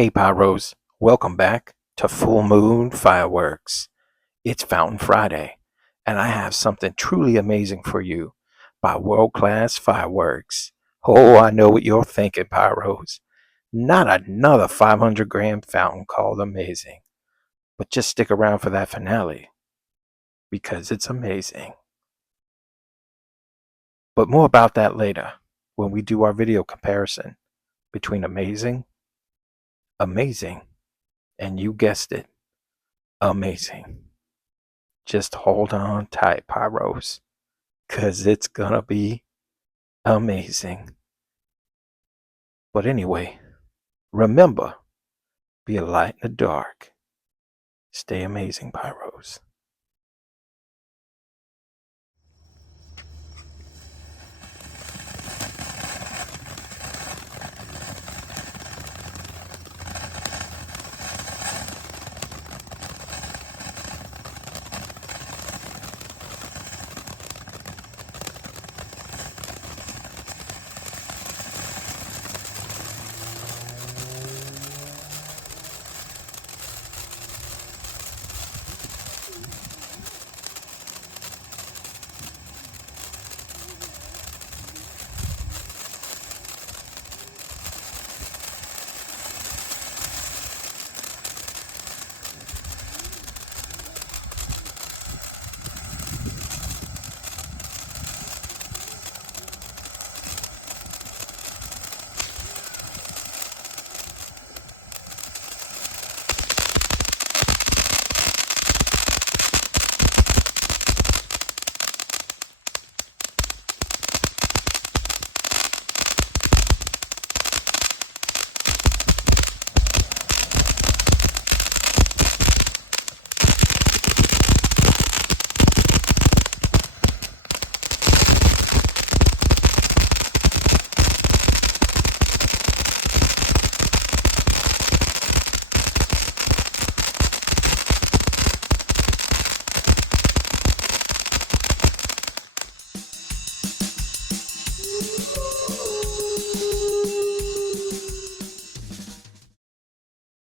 Hey Pyros, welcome back to Full Moon Fireworks. It's Fountain Friday, and I have something truly amazing for you by World Class Fireworks. Oh, I know what you're thinking, Pyros. Not another 500-gram fountain called Amazing. But just stick around for that finale, because it's amazing. But more about that later, when we do our video comparison between amazing, and you guessed it, amazing. Just hold on tight, Pyros, because it's gonna be amazing. But anyway, remember, be a light in the dark. Stay amazing, Pyros.